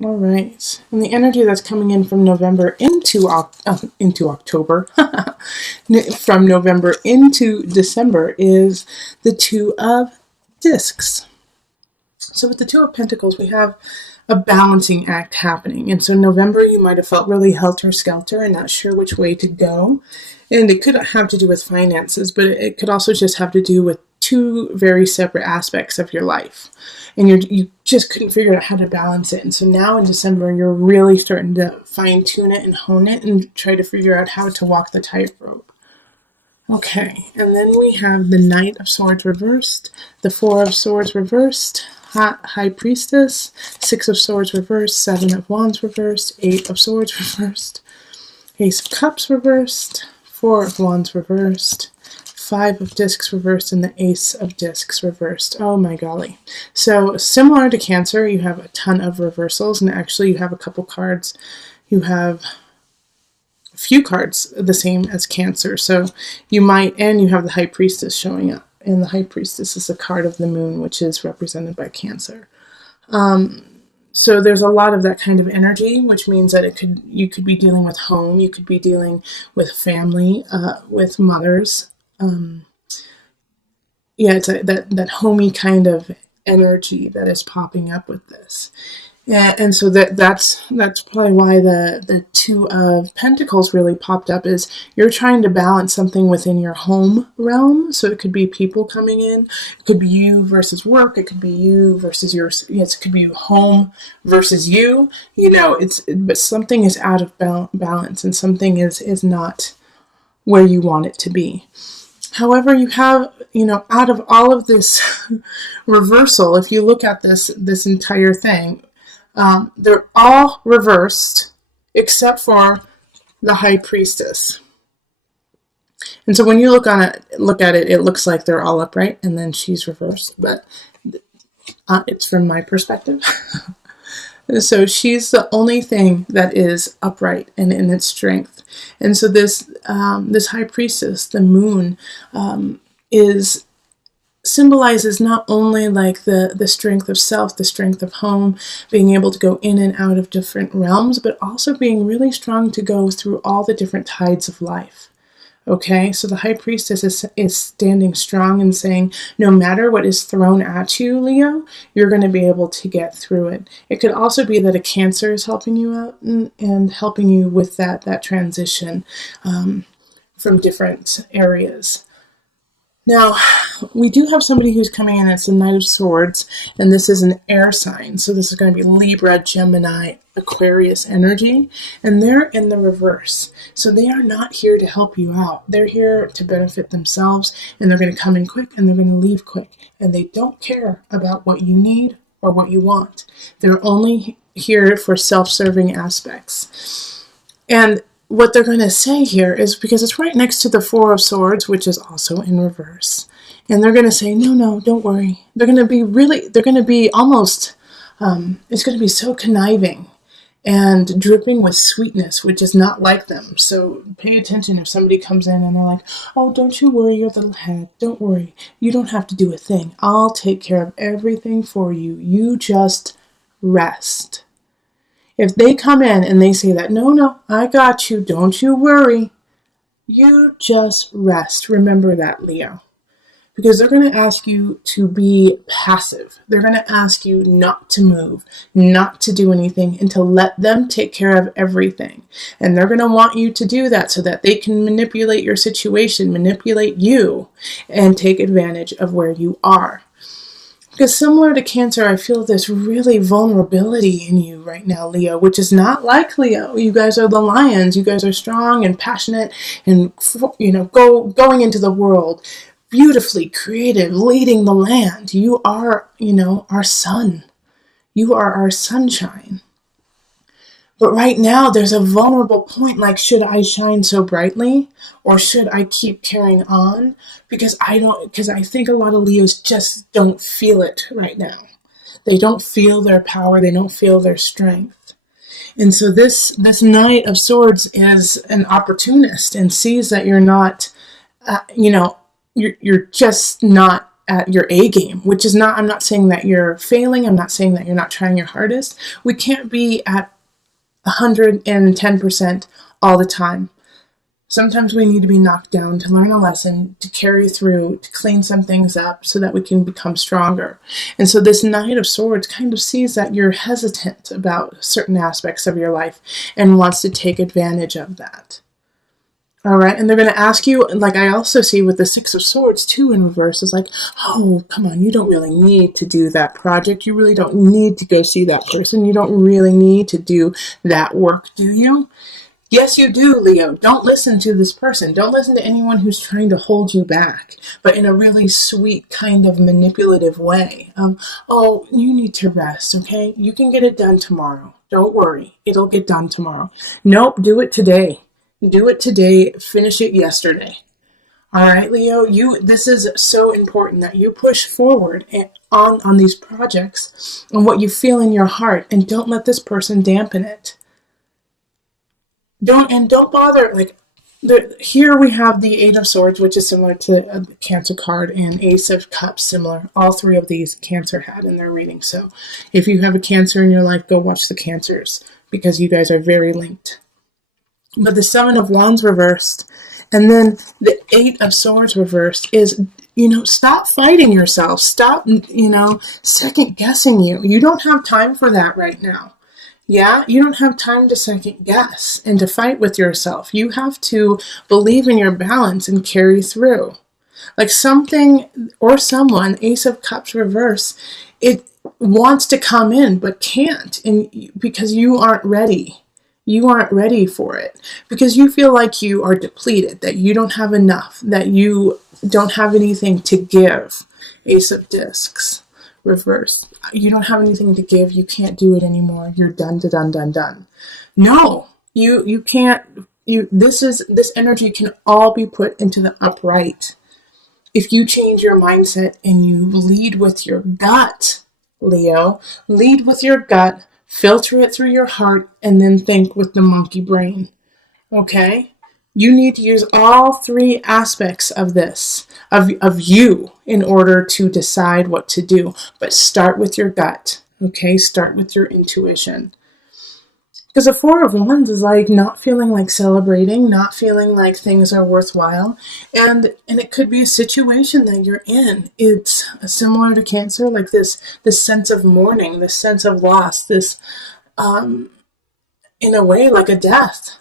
All right. And the energy that's coming in from November into October, from November into December, is the Two of Discs. So with the Two of Pentacles, we have a balancing act happening. And so November, you might have felt really helter-skelter and not sure which way to go. And it could have to do with finances, but it could also just have to do with two very separate aspects of your life. And you just couldn't figure out how to balance it. And so now in December, you're really starting to fine-tune it and hone it and try to figure out how to walk the tightrope. Okay, and then we have the Knight of Swords reversed, the Four of Swords reversed, High Priestess, Six of Swords reversed, Seven of Wands reversed, Eight of Swords reversed, Ace of Cups reversed, Four of Wands reversed, Five of Discs reversed, and the Ace of Discs reversed. Oh my golly. So similar to Cancer, you have a ton of reversals, and actually you have a couple cards. You have a few cards the same as Cancer. So you might, and you have the High Priestess showing up. And the High Priestess is a card of the moon, which is represented by Cancer. So there's a lot of that kind of energy, which means that you could be dealing with home, you could be dealing with family, with mothers. It's that homey kind of energy that is popping up with this. Yeah, and so that's probably why the Two of Pentacles really popped up, is you're trying to balance something within your home realm. So it could be people coming in, it could be you versus work, it could be you versus it could be home versus you. But something is out of balance, and something is not where you want it to be. However, you have, out of all of this reversal, if you look at this entire thing, they're all reversed except for the High Priestess. And so when you look at it, it looks like they're all upright and then she's reversed, but it's from my perspective. So she's the only thing that is upright and in its strength. And so this High Priestess, the moon, symbolizes not only like the strength of self, the strength of home, being able to go in and out of different realms, but also being really strong to go through all the different tides of life. Okay, so the High Priestess is standing strong and saying, no matter what is thrown at you, Leo, you're going to be able to get through it. It could also be that a Cancer is helping you out and helping you with that transition from different areas. Now, we do have somebody who's coming in. It's the Knight of Swords, and this is an air sign. So this is going to be Libra, Gemini, Aquarius energy, and they're in the reverse. So they are not here to help you out. They're here to benefit themselves, and they're going to come in quick, and they're going to leave quick. And they don't care about what you need or what you want. They're only here for self-serving aspects. And what they're going to say here is, because it's right next to the Four of Swords, which is also in reverse. And they're going to say, no, don't worry. They're going to be almost, it's going to be so conniving and dripping with sweetness, which is not like them. So pay attention if somebody comes in and they're like, oh, don't you worry your little head. Don't worry. You don't have to do a thing. I'll take care of everything for you. You just rest. If they come in and they say that, no, I got you, don't you worry, you just rest. Remember that, Leo. Because they're going to ask you to be passive. They're going to ask you not to move, not to do anything, and to let them take care of everything. And they're going to want you to do that so that they can manipulate your situation, manipulate you, and take advantage of where you are. Because similar to Cancer, I feel this really vulnerability in you right now, Leo, which is not like Leo. You guys are the lions. You guys are strong and passionate and, going into the world, beautifully creative, leading the land. You are, our sun. You are our sunshine. But right now, there's a vulnerable point, like, should I shine so brightly? Or should I keep carrying on? Because I think a lot of Leos just don't feel it right now. They don't feel their power. They don't feel their strength. And so this Knight of Swords is an opportunist and sees that you're not, you're just not at your A game, which is not, I'm not saying that you're failing. I'm not saying that you're not trying your hardest. We can't be at 110% all the time. Sometimes we need to be knocked down to learn a lesson, to carry through, to clean some things up so that we can become stronger. And so this Knight of Swords kind of sees that you're hesitant about certain aspects of your life and wants to take advantage of that. All right, and they're going to ask you, like I also see with the Six of Swords too in reverse, is like, oh, come on, you don't really need to do that project. You really don't need to go see that person. You don't really need to do that work, do you? Yes, you do, Leo. Don't listen to this person. Don't listen to anyone who's trying to hold you back, but in a really sweet kind of manipulative way. Oh, you need to rest, okay? You can get it done tomorrow. Don't worry. It'll get done tomorrow. Nope, do it today. Do it today. Finish it yesterday. All right, Leo, this is so important that you push forward on these projects and what you feel in your heart, and don't let this person dampen it. Don't bother, like, here we have the Eight of Swords, which is similar to a Cancer card, and Ace of Cups, similar. All three of these Cancer had in their reading. So if you have a Cancer in your life, go watch the Cancers, because you guys are very linked. But the Seven of Wands reversed, and then the Eight of Swords reversed is, stop fighting yourself. Stop, second guessing you. You don't have time for that right now. Yeah, you don't have time to second guess and to fight with yourself. You have to believe in your balance and carry through. Like something or someone, Ace of Cups reverse, it wants to come in but can't, and because you aren't ready. You aren't ready for it because you feel like you are depleted, that you don't have enough, that you don't have anything to give. Ace of Discs reverse. You don't have anything to give. You can't do it anymore. You're done. No, you can't. This energy can all be put into the upright. If you change your mindset and you lead with your gut, Leo, lead with your gut, filter it through your heart, and then think with the monkey brain. Okay? You need to use all three aspects of this, of you, in order to decide what to do. But start with your gut, okay? Start with your intuition. Because the Four of Wands is like not feeling like celebrating, not feeling like things are worthwhile. And it could be a situation that you're in. It's similar to Cancer, like this sense of mourning, this sense of loss, this, in a way, like a death,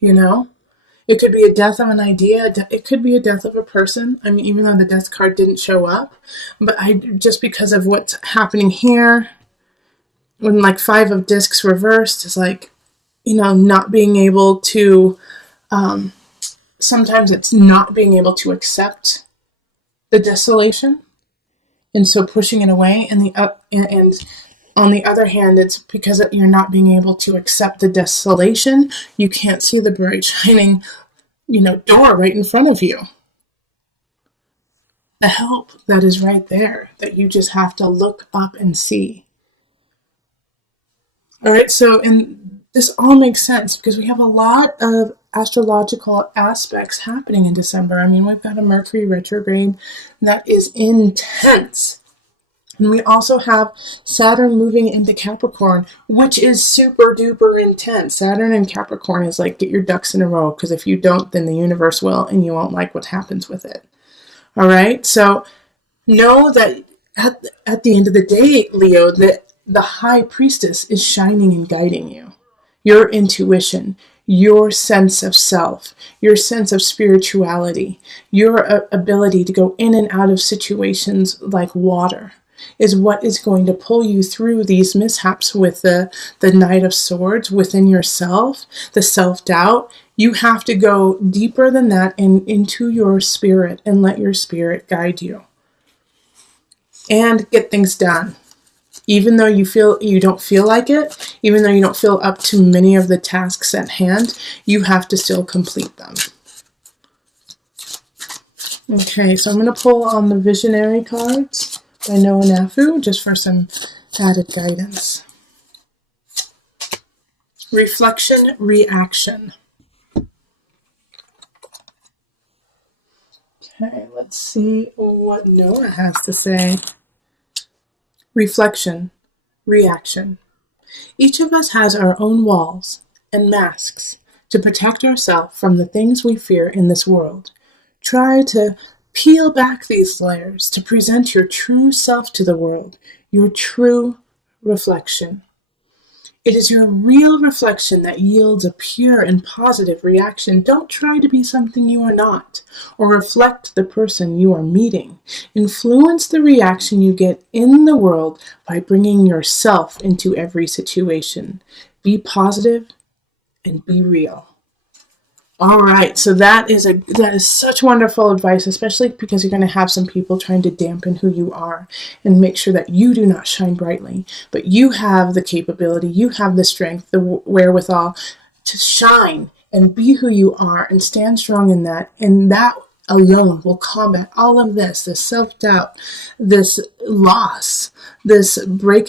It could be a death of an idea. It could be a death of a person. I mean, even though the death card didn't show up, but just because of what's happening here, when like Five of Discs reversed is like, not being able to, sometimes it's not being able to accept the desolation. And so pushing it away, and on the other hand, it's because you're not being able to accept the desolation. You can't see the bright shining, door right in front of you. The help that is right there, that you just have to look up and see. All right, so, and this all makes sense because we have a lot of astrological aspects happening in December. I mean, we've got a Mercury retrograde that is intense. And we also have Saturn moving into Capricorn, which is super duper intense. Saturn in Capricorn is like, get your ducks in a row, because if you don't, then the universe will, and you won't like what happens with it. All right, so know that at the end of the day, Leo, that the High Priestess is shining and guiding you. Your intuition, your sense of self, your sense of spirituality, your ability to go in and out of situations like water is what is going to pull you through these mishaps with the Knight of Swords within yourself, the self-doubt. You have to go deeper than that and into your spirit and let your spirit guide you. And get things done. Even though you don't feel like it, even though you don't feel up to many of the tasks at hand, you have to still complete them. Okay, so I'm going to pull on the Visionary cards by Noah Nafu, just for some added guidance. Reflection, reaction. Okay, let's see what Noah has to say. Reflection, reaction. Each of us has our own walls and masks to protect ourselves from the things we fear in this world. Try to peel back these layers to present your true self to the world, your true reflection. It is your real reflection that yields a pure and positive reaction. Don't try to be something you are not, or reflect the person you are meeting. Influence the reaction you get in the world by bringing yourself into every situation. Be positive and be real. All right, so that is such wonderful advice, especially because you're going to have some people trying to dampen who you are and make sure that you do not shine brightly, but you have the capability, you have the strength, the wherewithal to shine and be who you are and stand strong in that, and that alone will combat all of this self-doubt, this loss, this break